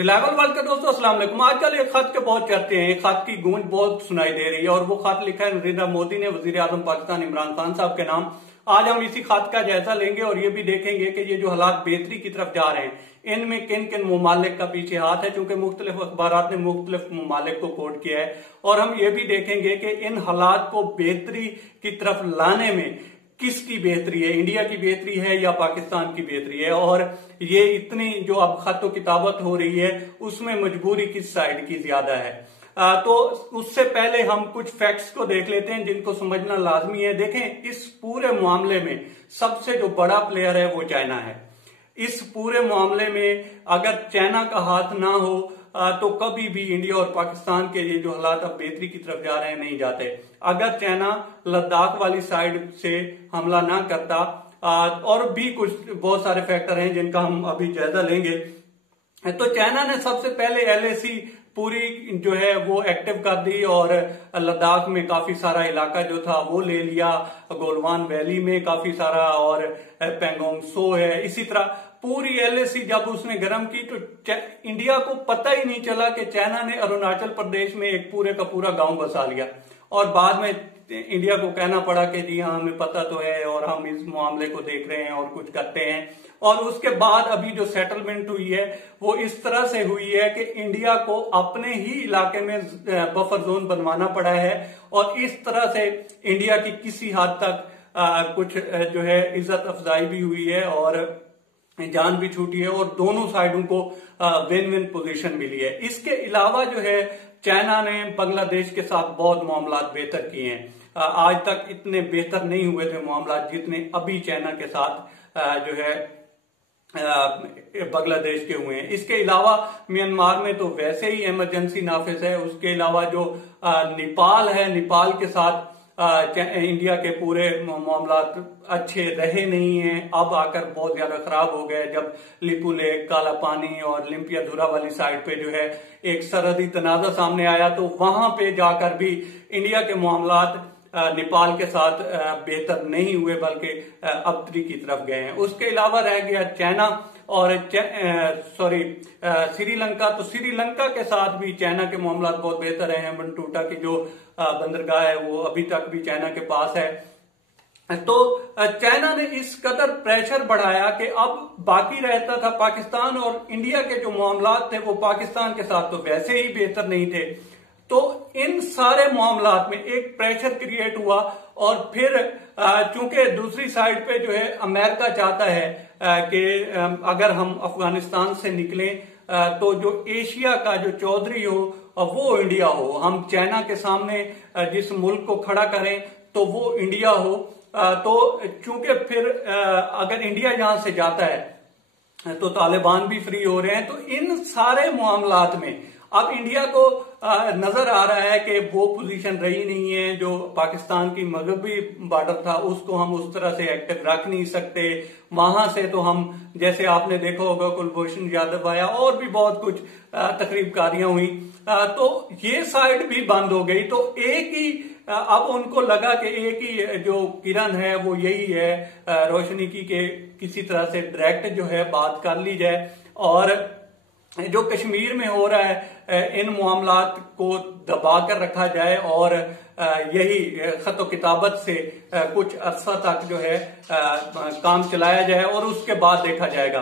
Reliable world के दोस्तों अस्सलाम वालेकुम। आजकल एक खत के बहुत चर्चे हैं, एक खत की गूंज बहुत सुनाई दे रही है और वो खत लिखा है नरेंद्र मोदी ने वजीर आजम पाकिस्तान इमरान खान साहब के नाम। आज हम इसी खत का जायजा लेंगे और ये भी देखेंगे कि ये जो हालात बेहतरी की तरफ जा रहे हैं इनमें किन किन ममालिक का पीछे हाथ है, चूंकि मुख्तलिफ अखबारात ने मुख्तलिफ ममालिक को कोट किया है। और हम ये भी देखेंगे कि इन हालात को बेहतरी की तरफ लाने में किसकी बेहतरी है, इंडिया की बेहतरी है या पाकिस्तान की बेहतरी है। और ये इतनी जो अब खतो किताबत हो रही है उसमें मजबूरी किस साइड की ज्यादा है। तो उससे पहले हम कुछ फैक्ट्स को देख लेते हैं जिनको समझना लाजमी है। देखें, इस पूरे मामले में सबसे जो बड़ा प्लेयर है वो चाइना है। इस पूरे मामले में अगर चाइना का हाथ ना हो तो कभी भी इंडिया और पाकिस्तान के ये जो हालात अब बेहतरी की तरफ जा रहे हैं नहीं जाते। अगर चाइना लद्दाख वाली साइड से हमला ना करता और भी कुछ बहुत सारे फैक्टर हैं जिनका हम अभी जायजा लेंगे। तो चाइना ने सबसे पहले LAC पूरी जो है वो एक्टिव कर दी और लद्दाख में काफी सारा इलाका जो था वो ले लिया, गोलवान वैली में काफी सारा, और पेंगोंग सो है। इसी तरह पूरी LAC जब उसने गर्म की तो इंडिया को पता ही नहीं चला कि चाइना ने अरुणाचल प्रदेश में एक पूरे का पूरा गांव बसा लिया और बाद में इंडिया को कहना पड़ा कि जी हाँ हमें पता तो है और हम इस मामले को देख रहे हैं और कुछ करते हैं। और उसके बाद अभी जो सेटलमेंट हुई है वो इस तरह से हुई है कि इंडिया को अपने ही इलाके में बफर जोन बनवाना पड़ा है और इस तरह से इंडिया की किसी हद तक कुछ जो है इज्जत अफजाई भी हुई है और जान भी छूटी है और दोनों साइडों को विन विन पोजीशन मिली है। इसके अलावा जो है चाइना ने बांग्लादेश के साथ बहुत मामला बेहतर किए हैं। आज तक इतने बेहतर नहीं हुए थे मामला जितने अभी चाइना के साथ जो है बांग्लादेश के हुए हैं। इसके अलावा म्यांमार में तो वैसे ही इमरजेंसी नाफिज है। उसके अलावा जो नेपाल है, नेपाल के साथ इंडिया के पूरे मामला अच्छे रहे नहीं हैं, अब आकर बहुत ज्यादा खराब हो गए जब लिपू लेक, काला पानी और लिम्पियाधुरा वाली साइड पे जो है एक सरहदी तनाजा सामने आया तो वहां पे जाकर भी इंडिया के मामलात नेपाल के साथ बेहतर नहीं हुए बल्कि अबतरी की तरफ गए हैं। उसके अलावा रह गया चाइना और श्रीलंका। तो श्रीलंका के साथ भी चाइना के मामला बहुत बेहतर है। बंटूटा की जो बंदरगाह है वो अभी तक भी चाइना के पास है। तो चाइना ने इस कदर प्रेशर बढ़ाया कि अब बाकी रहता था पाकिस्तान और इंडिया के जो मामलात थे वो पाकिस्तान के साथ तो वैसे ही बेहतर नहीं थे। तो इन सारे मामलात में एक प्रेशर क्रिएट हुआ और फिर चूंकि दूसरी साइड पे जो है अमेरिका चाहता है कि अगर हम अफगानिस्तान से निकलें तो जो एशिया का जो चौधरी हो वो इंडिया हो, हम चाइना के सामने जिस मुल्क को खड़ा करें तो वो इंडिया हो। तो चूंकि फिर अगर इंडिया यहां से जाता है तो तालिबान भी फ्री हो रहे हैं। तो इन सारे मामलात में अब इंडिया को नजर आ रहा है कि वो पोजीशन रही नहीं है, जो पाकिस्तान की मगरबी बॉर्डर था उसको हम उस तरह से एक्टिव रख नहीं सकते। वहां से तो हम, जैसे आपने देखा होगा कुलभूषण यादव आया और भी बहुत कुछ तकरीबकारियां हुई, तो ये साइड भी बंद हो गई। तो एक ही अब उनको लगा कि एक ही जो किरण है वो यही है रोशनी की, के किसी तरह से डायरेक्ट जो है बात कर ली जाए और जो कश्मीर में हो रहा है इन मामलात को दबा कर रखा जाए और यही खतो किताबत से कुछ अरसा तक जो है काम चलाया जाए और उसके बाद देखा जाएगा।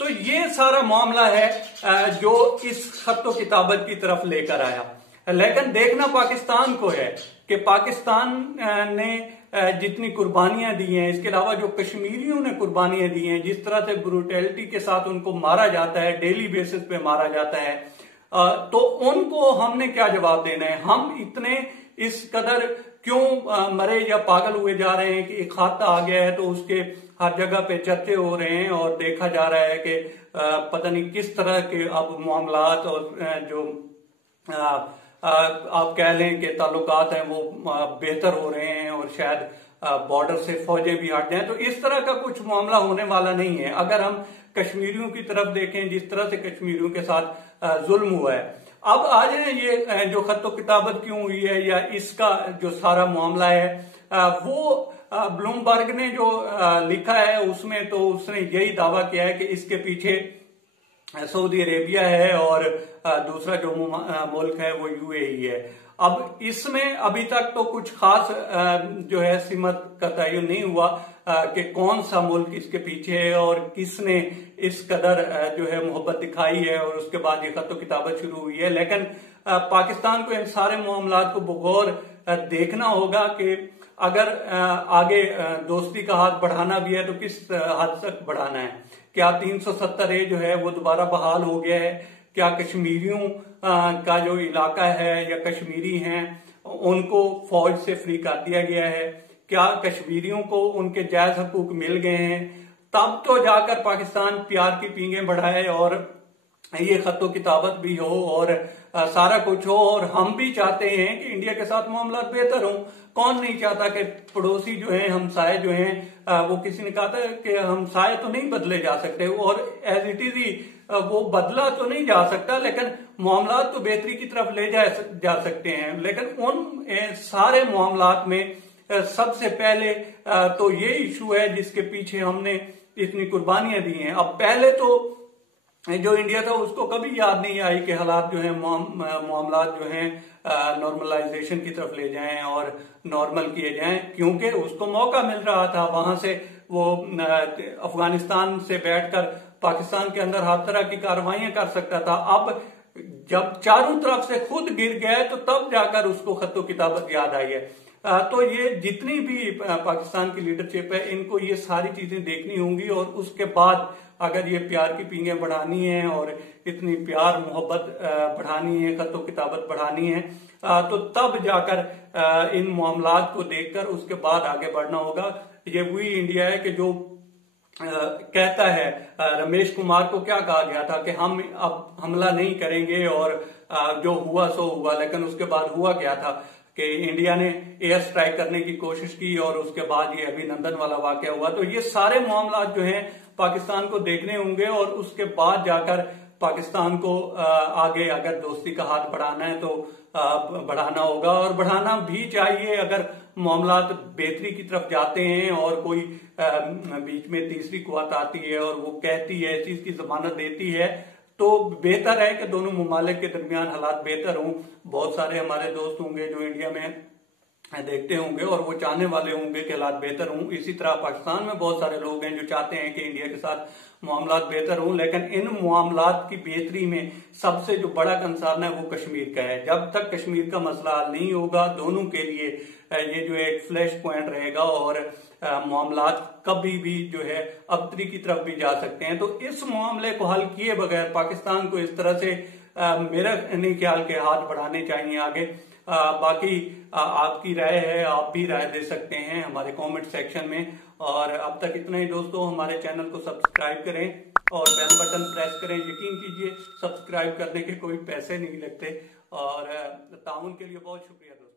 तो ये सारा मामला है जो इस खतो किताबत की तरफ लेकर आया। लेकिन देखना पाकिस्तान को है कि पाकिस्तान ने जितनी कुर्बानियां दी हैं, इसके अलावा जो कश्मीरियों ने कुर्बानियां दी हैं, जिस तरह से ब्रूटैलिटी के साथ उनको मारा जाता है, डेली बेसिस पे मारा जाता है, तो उनको हमने क्या जवाब देना है। हम इतने इस कदर क्यों मरे या पागल हुए जा रहे हैं कि एक खाता आ गया है तो उसके हर जगह पे चर्चे हो रहे हैं और देखा जा रहा है कि पता नहीं किस तरह के अब मामलात और जो आप कह लें कि ताल्लुकात हैं वो बेहतर हो रहे हैं और शायद बॉर्डर से फौजें भी हट जाएं। तो इस तरह का कुछ मामला होने वाला नहीं है। अगर हम कश्मीरियों की तरफ देखें, जिस तरह से कश्मीरियों के साथ जुल्म हुआ है, अब आ जाए ये जो खतो किताबत क्यों हुई है या इसका जो सारा मामला है वो ब्लूमबर्ग ने जो लिखा है उसमें तो उसने यही दावा किया है कि इसके पीछे सऊदी अरेबिया है और दूसरा जो मुल्क है वो यूएई है। अब इसमें अभी तक तो कुछ खास जो है सिमत का तयन नहीं हुआ कि कौन सा मुल्क इसके पीछे है और किसने इस कदर जो है मोहब्बत दिखाई है और उसके बाद ये खतो किताबत शुरू हुई है। लेकिन पाकिस्तान को इन सारे मामलात को बगौर देखना होगा कि अगर आगे दोस्ती का हाथ बढ़ाना भी है तो किस हद तक बढ़ाना है। क्या 370A जो है वो दोबारा बहाल हो गया है? क्या कश्मीरियों का जो इलाका है या कश्मीरी हैं उनको फौज से फ्री कर दिया गया है? क्या कश्मीरियों को उनके जायज हकूक मिल गए हैं? तब तो जाकर पाकिस्तान प्यार की पींगे बढ़ाए और ये खतो किताबत भी हो और सारा कुछ हो। और हम भी चाहते हैं कि इंडिया के साथ मामला बेहतर हो। कौन नहीं चाहता कि पड़ोसी जो हैं, हमसाए जो हैं, वो किसी ने कहा था कि हमसाए तो नहीं बदले जा सकते और एज इट इज ही वो बदला तो नहीं जा सकता, लेकिन मामला तो बेहतरी की तरफ ले जा सकते हैं। लेकिन उन सारे मामलात में सबसे पहले तो ये इशू है जिसके पीछे हमने इतनी कुर्बानियां दी हैं। अब पहले तो जो इंडिया था उसको कभी याद नहीं आई कि हालात जो है मामलात जो हैं नॉर्मलाइजेशन की तरफ ले जाएं और नॉर्मल किए जाएं, क्योंकि उसको मौका मिल रहा था। वहां से वो अफगानिस्तान से बैठकर पाकिस्तान के अंदर हर तरह की कार्रवाइयां कर सकता था। अब जब चारों तरफ से खुद गिर गए तो तब जाकर उसको खतो किताबत याद आई है। तो ये जितनी भी पाकिस्तान की लीडरशिप है इनको ये सारी चीजें देखनी होंगी और उसके बाद अगर ये प्यार की पींगे बढ़ानी है और इतनी प्यार मोहब्बत बढ़ानी है, खतो किताबत बढ़ानी है, तो तब जाकर इन मामलात को देखकर उसके बाद आगे बढ़ना होगा। ये वही इंडिया है कि जो कहता है, रमेश कुमार को क्या कहा गया था कि हम अब हमला नहीं करेंगे और जो हुआ सो हुआ, लेकिन उसके बाद हुआ क्या था कि इंडिया ने एयर स्ट्राइक करने की कोशिश की और उसके बाद ये अभिनंदन वाला वाकया हुआ। तो ये सारे मामला जो हैं पाकिस्तान को देखने होंगे और उसके बाद जाकर पाकिस्तान को आगे अगर दोस्ती का हाथ बढ़ाना है तो बढ़ाना होगा और बढ़ाना भी चाहिए। अगर मामलात बेहतरी की तरफ जाते हैं और कोई बीच में तीसरी कुव्वत आती है और वो कहती है, इस चीज की जमानत देती है, तो बेहतर है कि दोनों मुमालिक के दरमियान हालात बेहतर हों। बहुत सारे हमारे दोस्त होंगे जो इंडिया में देखते होंगे और वो चाहने वाले होंगे कि हालात बेहतर हों। इसी तरह पाकिस्तान में बहुत सारे लोग हैं जो चाहते हैं कि इंडिया के साथ मामलात बेहतर हों। लेकिन इन मामलात की बेहतरी में सबसे जो बड़ा कंसर्न है वो कश्मीर का है। जब तक कश्मीर का मसला हल नहीं होगा, दोनों के लिए ये जो एक फ्लैश पॉइंट रहेगा और मामलात कभी भी जो है अबतरी की तरफ भी जा सकते हैं। तो इस मामले को हल किए बगैर पाकिस्तान को इस तरह से मेरा नहीं ख्याल के हाथ बढ़ाने चाहिए आगे। बाकी आपकी राय है, आप भी राय दे सकते हैं हमारे कमेंट सेक्शन में। और अब तक इतना ही दोस्तों, हमारे चैनल को सब्सक्राइब करें और बेल बटन प्रेस करें। यकीन कीजिए सब्सक्राइब करने के कोई पैसे नहीं लगते और ताउन के लिए बहुत शुक्रिया दोस्तों।